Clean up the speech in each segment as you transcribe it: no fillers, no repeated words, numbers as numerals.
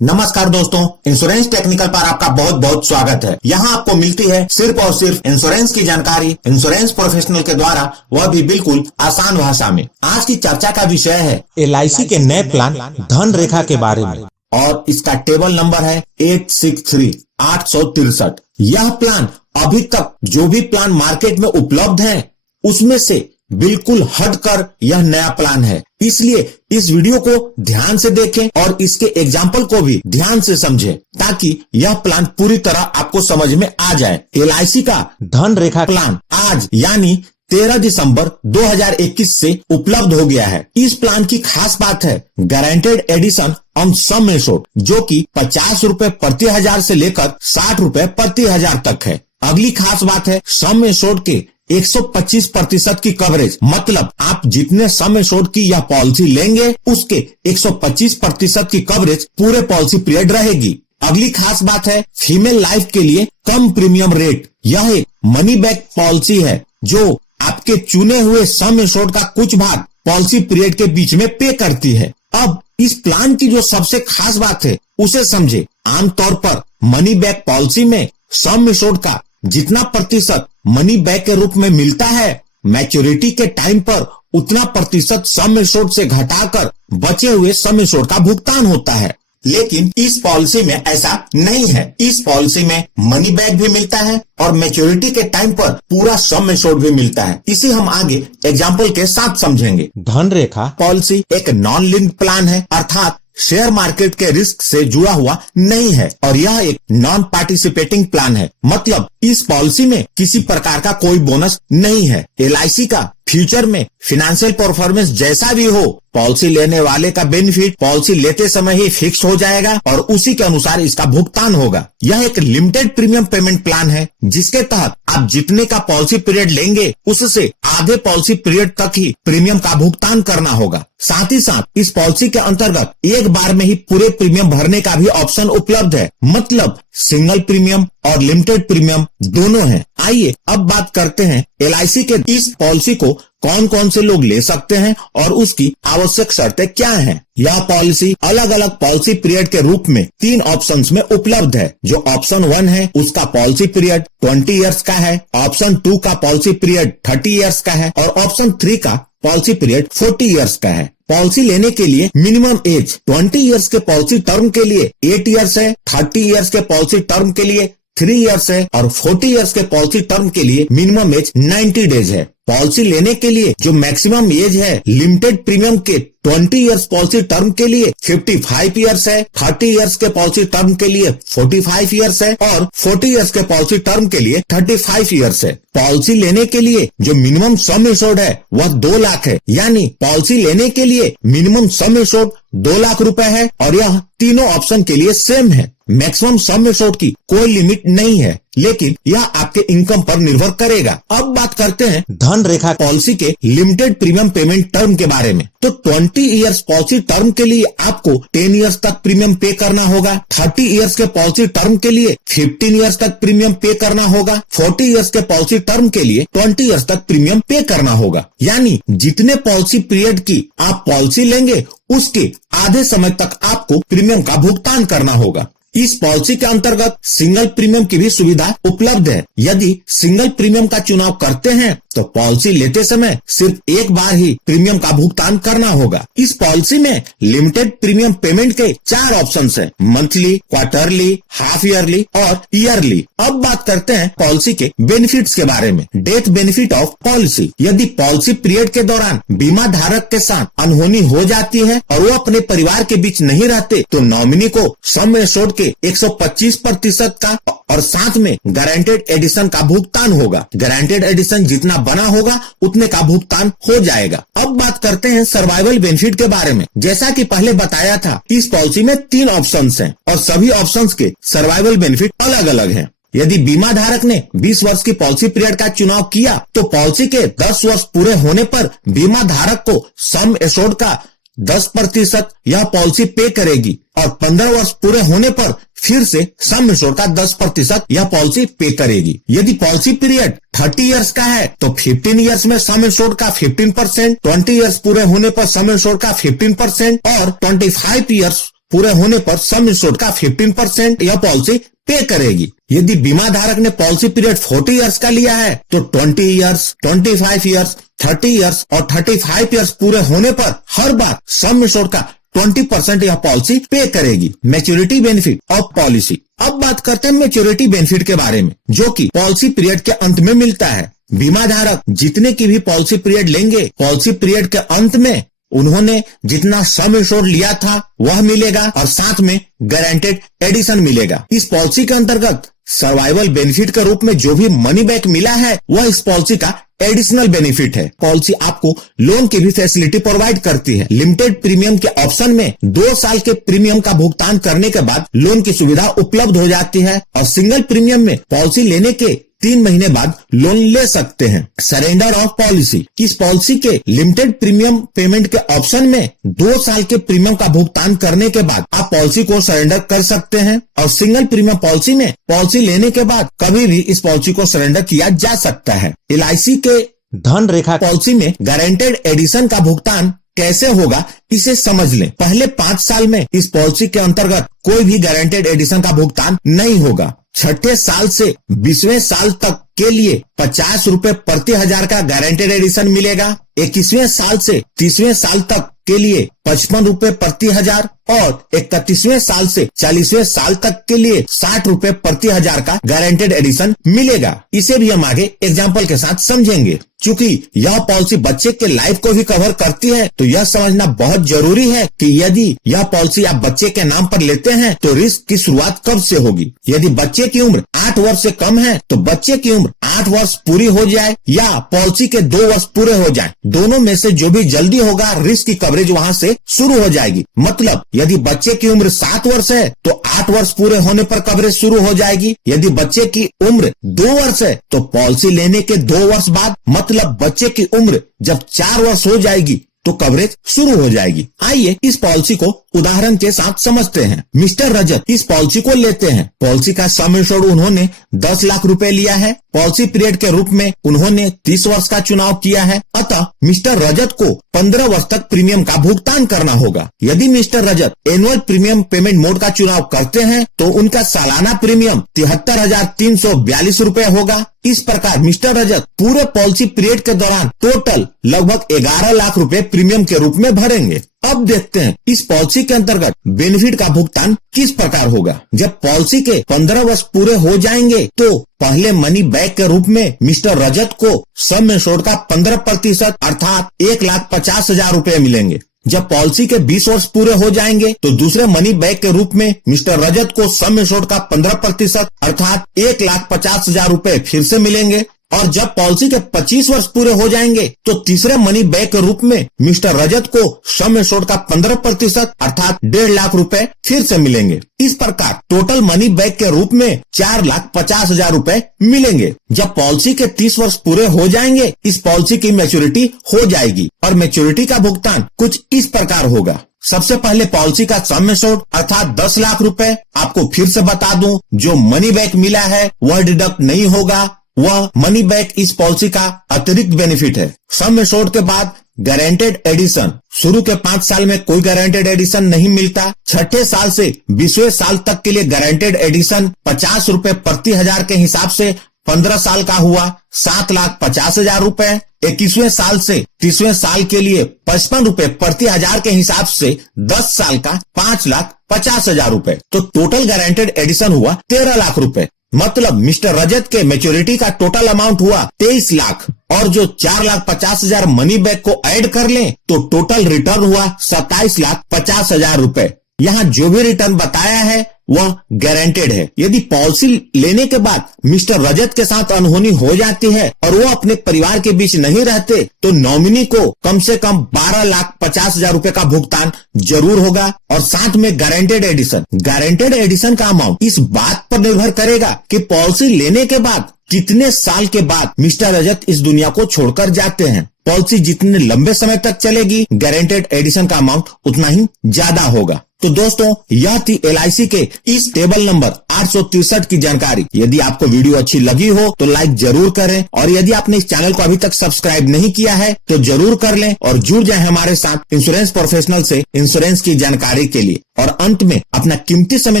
नमस्कार दोस्तों, insurance technical पर आपका बहुत बहुत स्वागत है। यहाँ आपको मिलती है सिर्फ और सिर्फ इंश्योरेंस की जानकारी इंश्योरेंस प्रोफेशनल के द्वारा, वह भी बिल्कुल आसान भाषा में। आज की चर्चा का विषय है LIC के नए प्लान धन रेखा के बारे में और इसका टेबल नंबर है 863। यह प्लान अभी तक जो भी प्लान मार्केट में उपलब्ध है उसमें से बिल्कुल हटकर यह नया प्लान है। इसलिए इस वीडियो को ध्यान से देखें और इसके एग्जाम्पल को भी ध्यान से समझें ताकि यह प्लान पूरी तरह आपको समझ में आ जाए। LIC का धन रेखा प्लान आज यानी 13 दिसंबर 2021 से उपलब्ध हो गया है। इस प्लान की खास बात है guaranteed addition on sum assured, जो कि 50 रुपए प्रति हजार से लेकर 60 रुपए प्रति हजार तक है। अगली खास बात है सम एश्योर्ड के 125% की कवरेज, मतलब आप जितने सम एश्योर्ड की यह पॉलिसी लेंगे उसके 125% की कवरेज पूरे पॉलिसी पीरियड रहेगी। अगली खास बात है फीमेल लाइफ के लिए कम प्रीमियम रेट। यह एक मनी बैक पॉलिसी है जो आपके चुने हुए सम एश्योर्ड का कुछ भाग पॉलिसी पीरियड के बीच में पे करती है। अब इस प्लान की जो सबसे खास बात है उसे समझे। आमतौर पर मनी बैक पॉलिसी में सम एश्योर्ड का जितना प्रतिशत मनी बैक के रूप में मिलता है, मैच्योरिटी के टाइम पर उतना प्रतिशत सम एश्योर्ड से घटाकर बचे हुए सम एश्योर्ड का भुगतान होता है। लेकिन इस पॉलिसी में ऐसा नहीं है। इस पॉलिसी में मनी बैक भी मिलता है और मैच्योरिटी के टाइम पर पूरा सम एश्योर्ड भी मिलता है। इसे हम आगे एग्जाम्पल के साथ समझेंगे। धन रेखा पॉलिसी एक नॉन लिंक्ड प्लान है, अर्थात शेयर मार्केट के रिस्क से जुड़ा हुआ नहीं है और यह एक नॉन पार्टिसिपेटिंग प्लान है, मतलब इस पॉलिसी में किसी प्रकार का कोई बोनस नहीं है। LIC का फ्यूचर में फाइनेंशियल परफॉर्मेंस जैसा भी हो, पॉलिसी लेने वाले का बेनिफिट पॉलिसी लेते समय ही फिक्स हो जाएगा और उसी के अनुसार इसका भुगतान होगा। यह एक लिमिटेड प्रीमियम पेमेंट प्लान है जिसके तहत आप जितने का पॉलिसी पीरियड लेंगे उससे आधे पॉलिसी पीरियड तक ही प्रीमियम का भुगतान करना होगा। साथ ही साथ इस पॉलिसी के अंतर्गत एक बार में ही पूरे प्रीमियम भरने का भी ऑप्शन उपलब्ध है, मतलब सिंगल प्रीमियम और लिमिटेड प्रीमियम दोनों हैं। आइए अब बात करते हैं LIC के इस पॉलिसी को कौन कौन से लोग ले सकते हैं और उसकी आवश्यक शर्तें क्या हैं। यह पॉलिसी अलग अलग पॉलिसी पीरियड के रूप में 3 ऑप्शंस में उपलब्ध है। जो ऑप्शन 1 है उसका पॉलिसी पीरियड 20 इयर्स का है, ऑप्शन 2 का पॉलिसी पीरियड 30 इयर्स का है और ऑप्शन 3 का पॉलिसी पीरियड 40 इयर्स का है। पॉलिसी लेने के लिए मिनिमम एज 20 इयर्स के पॉलिसी टर्म के लिए 8 इयर्स है, 30 इयर्स के पॉलिसी टर्म के लिए 3 इयर्स है और 40 इयर्स के पॉलिसी टर्म के लिए मिनिमम एज 90 डेज है। पॉलिसी लेने के लिए जो मैक्सिमम एज है लिमिटेड प्रीमियम के 20 इयर्स पॉलिसी टर्म के लिए 55 इयर्स है, 30 इयर्स के पॉलिसी टर्म के लिए 45 इयर्स है और 40 इयर्स के पॉलिसी टर्म के लिए 35 इयर्स है। पॉलिसी लेने के लिए जो मिनिमम सम एश्योर्ड है वह 2 लाख है, यानी पॉलिसी लेने के लिए मिनिमम सम एश्योर्ड 2 लाख रुपए है और यह तीनों ऑप्शन के लिए सेम है। मैक्सिमम सम एश्योर्ड की कोई लिमिट नहीं है, लेकिन यह आपके इनकम पर निर्भर करेगा। अब बात करते हैं धन रेखा पॉलिसी के लिमिटेड प्रीमियम पेमेंट टर्म के बारे में। तो 20 इयर्स पॉलिसी टर्म के लिए आपको 10 इयर्स तक प्रीमियम पे करना होगा, 30 इयर्स के पॉलिसी टर्म के लिए 15 इयर्स तक प्रीमियम पे करना होगा, 40 इयर्स के पॉलिसी टर्म के लिए 20 इयर्स तक प्रीमियम पे करना होगा। यानी जितने पॉलिसी पीरियड की आप पॉलिसी लेंगे उसके आधे समय तक आपको प्रीमियम का भुगतान करना होगा। इस पॉलिसी के अंतर्गत सिंगल प्रीमियम की भी सुविधा उपलब्ध है। यदि सिंगल प्रीमियम का चुनाव करते हैं तो पॉलिसी लेते समय सिर्फ एक बार ही प्रीमियम का भुगतान करना होगा। इस पॉलिसी में लिमिटेड प्रीमियम पेमेंट के 4 ऑप्शंस हैं, मंथली, क्वार्टरली, हाफ ईयरली और ईयरली। अब बात करते हैं पॉलिसी के बेनिफिट्स के बारे में। डेथ बेनिफिट ऑफ पॉलिसी, यदि पॉलिसी पीरियड के दौरान बीमा धारक के साथ अनहोनी हो जाती है और वो अपने परिवार के बीच नहीं रहते तो नॉमिनी को सम एश्योर्ड के 125% का और साथ में गारंटेड एडिशन का भुगतान होगा। गारंटेड एडिशन जितना बना होगा उतने का भुगतान हो जाएगा। अब बात करते हैं सर्वाइवल बेनिफिट के बारे में। जैसा कि पहले बताया था, इस पॉलिसी में 3 ऑप्शंस हैं और सभी ऑप्शंस के सर्वाइवल बेनिफिट अलग अलग हैं। यदि बीमा धारक ने 20 वर्ष की पॉलिसी पीरियड का चुनाव किया तो पॉलिसी के 10 वर्ष पूरे होने पर बीमा धारक को सम एश्योर्ड का 10% यह पॉलिसी पे करेगी और 15 वर्ष पूरे होने पर फिर से सम एश्योर्ड का 10% यह पॉलिसी पे करेगी। यदि पॉलिसी पीरियड 30 इयर्स का है तो 15 इयर्स में सम एश्योर्ड का 15%, 20 इयर्स पूरे होने पर सम एश्योर्ड का 15% और 25 इयर्स पूरे होने पर सम इंश्योर्ड का 15% यह पॉलिसी पे करेगी। यदि बीमा धारक ने पॉलिसी पीरियड 40 इयर्स का लिया है तो 20 इयर्स, 25 इयर्स, 30 इयर्स और 35 इयर्स पूरे होने पर हर बार सम इंश्योर्ड का 20% यह पॉलिसी पे करेगी। Maturity benefit of policy. अब बात करते हैं मैच्योरिटी बेनिफिट के बारे में, जो कि पॉलिसी पीरियड के अंत में मिलता है। बीमा धारक जितने की भी पॉलिसी पीरियड लेंगे, पॉलिसी पीरियड के अंत में उन्होंने जितना सम इंश्योर्ड लिया था वह मिलेगा और साथ में गारंटेड एडिशन मिलेगा। इस पॉलिसी के अंतर्गत सर्वाइवल बेनिफिट के रूप में जो भी मनी बैक मिला है वह इस पॉलिसी का एडिशनल बेनिफिट है। पॉलिसी आपको लोन की भी फैसिलिटी प्रोवाइड करती है। लिमिटेड प्रीमियम के ऑप्शन में 2 साल के प्रीमियम का भुगतान करने के बाद लोन की सुविधा उपलब्ध हो जाती है और सिंगल प्रीमियम में पॉलिसी लेने के 3 महीने बाद लोन ले सकते हैं। Surrender of policy. इस पॉलिसी के लिमिटेड प्रीमियम पेमेंट के ऑप्शन में 2 साल के प्रीमियम का भुगतान करने के बाद आप पॉलिसी को सरेंडर कर सकते हैं और सिंगल प्रीमियम पॉलिसी में पॉलिसी लेने के बाद कभी भी इस पॉलिसी को सरेंडर किया जा सकता है। LIC के धन रेखा पॉलिसी में गारंटेड एडिशन का भुगतान कैसे होगा इसे समझ लें। पहले 5 साल में इस पॉलिसी के अंतर्गत कोई भी गारंटेड एडिशन का भुगतान नहीं होगा। 6ठे साल से 20वें साल तक के लिए 50 रुपए प्रति हजार का गारंटेड एडिशन मिलेगा। 21वें साल से 30वें साल तक के लिए 55 रुपए प्रति हजार और 31वें साल से 40वें साल तक के लिए 60 रुपए प्रति हजार का गारंटेड एडिशन मिलेगा। इसे भी हम आगे एग्जाम्पल के साथ समझेंगे। चूंकि यह पॉलिसी बच्चे के लाइफ को भी कवर करती है तो यह समझना बहुत जरूरी है कि यदि यह पॉलिसी आप बच्चे के नाम पर लेते हैं तो रिस्क की शुरुआत कब से होगी। यदि बच्चे की उम्र 8 वर्ष से कम है तो बच्चे की उम्र 8 वर्ष पूरी हो जाए या पॉलिसी के 2 वर्ष पूरे हो जाए, दोनों में से जो भी जल्दी होगा रिस्क की कवरेज वहां से शुरू हो जाएगी। मतलब यदि बच्चे की उम्र 7 वर्ष है तो 8 वर्ष पूरे होने पर कवरेज शुरू हो जाएगी। यदि बच्चे की उम्र 2 वर्ष है तो पॉलिसी लेने के 2 वर्ष बाद, मतलब बच्चे की उम्र जब 4 वर्ष हो जाएगी तो कवरेज शुरू हो जाएगी। आइए इस पॉलिसी को उदाहरण के साथ समझते हैं। मिस्टर रजत इस पॉलिसी को लेते हैं। पॉलिसी का सम इंश्योर्ड उन्होंने 10 लाख रुपए लिया है। पॉलिसी पीरियड के रूप में उन्होंने 30 वर्ष का चुनाव किया है। अतः मिस्टर रजत को 15 वर्ष तक प्रीमियम का भुगतान करना होगा। यदि मिस्टर रजत एनुअल प्रीमियम पेमेंट मोड का चुनाव करते हैं तो उनका सालाना प्रीमियम 73,342 रुपए होगा। इस प्रकार मिस्टर रजत पूरे पॉलिसी पीरियड के दौरान टोटल लगभग 11 लाख रुपए प्रीमियम के रूप में भरेंगे। अब देखते हैं इस पॉलिसी के अंतर्गत बेनिफिट का भुगतान किस प्रकार होगा। जब पॉलिसी के 15 वर्ष पूरे हो जाएंगे तो पहले मनी बैक के रूप में मिस्टर रजत को सम इंश्योर्ड का 15% अर्थात 1,50,000 रुपए मिलेंगे। जब पॉलिसी के 20 वर्ष पूरे हो जाएंगे तो दूसरे मनी बैक के रूप में मिस्टर रजत को सम इंश्योर्ड का 15% अर्थात 1,50,000 रुपए फिर से मिलेंगे। और जब पॉलिसी के 25 वर्ष पूरे हो जाएंगे तो तीसरे मनी बैक के रूप में मिस्टर रजत को सम इंश्योर्ड का 15% अर्थात 1.5 लाख रुपए फिर से मिलेंगे। इस प्रकार टोटल मनी बैक के रूप में 4,50,000 रुपए मिलेंगे। जब पॉलिसी के 30 वर्ष पूरे हो जाएंगे इस पॉलिसी की मैच्योरिटी हो जाएगी और मैच्योरिटी का भुगतान कुछ इस प्रकार होगा। सबसे पहले पॉलिसी का सम इंश्योर्ड अर्थात 10 लाख रुपए। आपको फिर से बता दूं, जो मनी बैक मिला है वह डिडक्ट नहीं होगा, वह मनी बैक इस पॉलिसी का अतिरिक्त बेनिफिट है। सम इंश्योर्ड के बाद गारंटेड एडिशन। शुरू के 5 साल में कोई गारंटेड एडिशन नहीं मिलता। 6ठे साल से 20वें साल तक के लिए गारंटेड एडिशन 50 रुपए प्रति हजार के हिसाब से 15 साल का हुआ 7,50,000 रुपए। 21वें साल से 30वें साल के लिए 55 रुपए प्रति हजार के हिसाब से 10 साल का 5,50,000 रुपए। तो टोटल गारंटेड एडिशन हुआ 13 लाख रुपए। मतलब मिस्टर रजत के मैच्योरिटी का टोटल अमाउंट हुआ 23 लाख और जो 4,50,000 मनी बैक को ऐड कर लें तो टोटल रिटर्न हुआ 27,50,000 रुपए। यहाँ जो भी रिटर्न बताया है वह गारंटेड है। यदि पॉलिसी लेने के बाद मिस्टर रजत के साथ अनहोनी हो जाती है और वो अपने परिवार के बीच नहीं रहते तो नॉमिनी को कम से कम 12,50,000 रुपए का भुगतान जरूर होगा और साथ में गारंटेड एडिशन। गारंटेड एडिशन का अमाउंट इस बात पर निर्भर करेगा कि पॉलिसी लेने के बाद कितने साल के बाद मिस्टर रजत इस दुनिया को छोड़कर जाते हैं। पॉलिसी जितने लंबे समय तक चलेगी गारंटेड एडिशन का अमाउंट उतना ही ज्यादा होगा। तो दोस्तों यह थी LIC के इस टेबल नंबर 863 की जानकारी। यदि आपको वीडियो अच्छी लगी हो तो लाइक जरूर करें, और यदि आपने इस चैनल को अभी तक सब्सक्राइब नहीं किया है तो जरूर कर लें और जुड़ जाए हमारे साथ इंश्योरेंस प्रोफेशनल से इंश्योरेंस की जानकारी के लिए। और अंत में अपना कीमती समय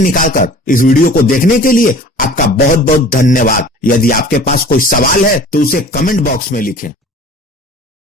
निकालकर इस वीडियो को देखने के लिए आपका बहुत बहुत धन्यवाद। यदि आपके पास कोई सवाल है तो उसे कमेंट बॉक्स में लिखें।